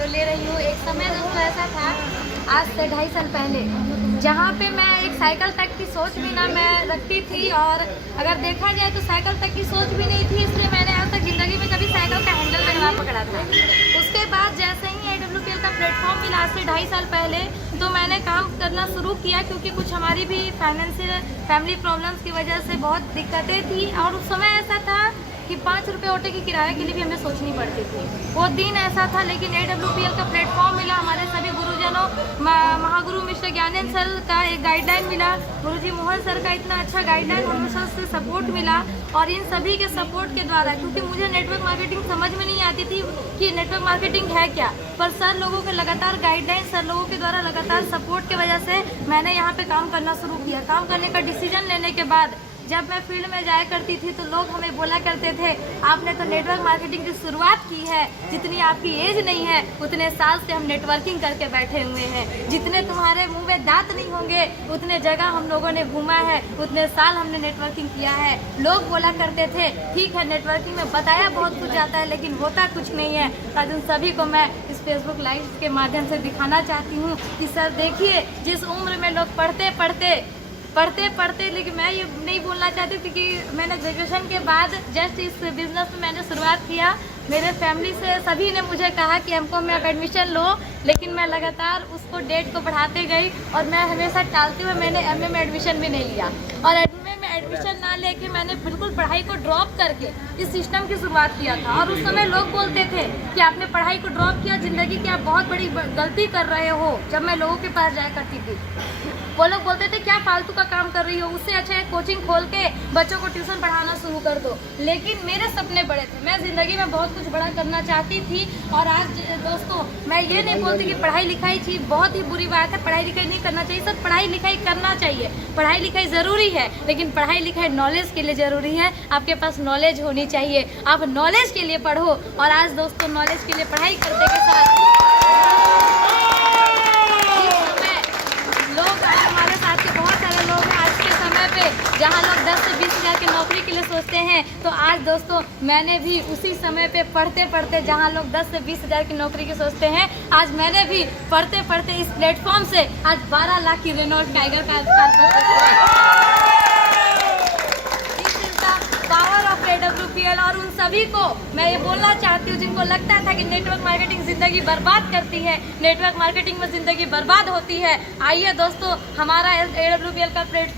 ले रही हूँ। एक समय दोस्तों ऐसा था, आज से 2.5 साल पहले, जहाँ पे मैं एक साइकिल तक की सोच भी ना मैं रखती थी, और अगर देखा जाए तो साइकिल तक की सोच भी नहीं थी, इसलिए मैंने आज तक ज़िंदगी में कभी साइकिल का हैंडल तक ना पकड़ा था। उसके बाद जैसे ही AWPL का प्लेटफॉर्म मिला आज से 2.5 साल पहले, तो मैंने काम करना शुरू किया, क्योंकि कुछ हमारी भी फैमिली प्रॉब्लम्स की वजह से बहुत दिक्कतें थी। और उस समय ऐसा था कि 5 रुपये ऑटो की किराए के लिए भी हमें सोचनी पड़ती थी। वो दिन ऐसा था, लेकिन AWPL का प्लेटफॉर्म मिला, हमारे सभी गुरुजनों, महागुरु मिस्टर ज्ञानेंद्र सर का एक गाइडलाइन मिला, गुरुजी मोहन सर का इतना अच्छा गाइडलाइन, हमेशा से सपोर्ट मिला। और इन सभी के सपोर्ट के द्वारा, क्योंकि मुझे नेटवर्क मार्केटिंग समझ में नहीं आती थी कि नेटवर्क मार्केटिंग है क्या, पर सर लोगों के लगातार गाइडलाइन, सर लोगों के द्वारा लगातार सपोर्ट की वजह से मैंने यहाँ पे काम करना शुरू किया। काम करने का डिसीजन लेने के बाद जब मैं फील्ड में जाया करती थी, तो लोग हमें बोला करते थे, आपने तो नेटवर्क मार्केटिंग की शुरुआत की है, जितनी आपकी एज नहीं है उतने साल से हम नेटवर्किंग करके बैठे हुए हैं, जितने तुम्हारे मुंह में दांत नहीं होंगे उतने जगह हम लोगों ने घूमा है, उतने साल हमने नेटवर्किंग किया है। लोग बोला करते थे, ठीक है नेटवर्किंग में बताया बहुत कुछ जाता है लेकिन होता कुछ नहीं है। आज उन सभी को मैं इस फेसबुक लाइव के माध्यम से दिखाना चाहती हूँ कि सर देखिए, जिस उम्र में लोग पढ़ते, लेकिन मैं ये नहीं बोलना चाहती, क्योंकि मैंने ग्रेजुएशन के बाद जस्ट इस बिज़नेस में मैंने शुरुआत किया। मेरे फैमिली से सभी ने मुझे कहा कि हमको में आप एडमिशन लो, लेकिन मैं लगातार उसको डेट को बढ़ाते गई, और मैं हमेशा टालते हुए मैंने MA में एडमिशन भी नहीं लिया। और MA में एडमिशन ना लेके मैंने बिल्कुल पढ़ाई को ड्रॉप करके इस सिस्टम की शुरुआत किया था। और उस समय लोग बोलते थे कि आपने पढ़ाई को ड्रॉप किया, ज़िंदगी की आप बहुत बड़ी गलती कर रहे हो। जब मैं लोगों के पास जाया करती थी, वो लोग बोलते थे क्या फालतू का काम कर रही हो, उससे अच्छा है कोचिंग खोल के बच्चों को ट्यूशन पढ़ाना शुरू कर दो। लेकिन मेरे सपने बड़े थे, मैं ज़िंदगी में बहुत कुछ बड़ा करना चाहती थी। और आज दोस्तों मैं ये नहीं बोलती कि पढ़ाई लिखाई चीज़ बहुत ही बुरी बात है, पढ़ाई लिखाई नहीं करना चाहिए। सब पढ़ाई लिखाई करना चाहिए, पढ़ाई लिखाई ज़रूरी है, लेकिन पढ़ाई लिखाई नॉलेज के लिए ज़रूरी है। आपके पास नॉलेज होनी चाहिए, आप नॉलेज के लिए पढ़ो। और आज दोस्तों नॉलेज के लिए पढ़ाई करने के साथ जहाँ लोग 10 से 20 हज़ार की नौकरी के लिए सोचते हैं, तो आज दोस्तों मैंने भी उसी समय पे पढ़ते जहाँ लोग 10 से 20 हज़ार की नौकरी की सोचते हैं, आज मैंने भी पढ़ते इस प्लेटफॉर्म से आज 12 लाख की Renault Tiger power of AWPL। और उन सभी को मैं ये बोलना चाहती हूँ जिनको लगता था कि नेटवर्क मार्केटिंग जिंदगी बर्बाद करती है, नेटवर्क मार्केटिंग में जिंदगी बर्बाद होती है, आइए दोस्तों हमारा AWPL का प्लेटफॉर्म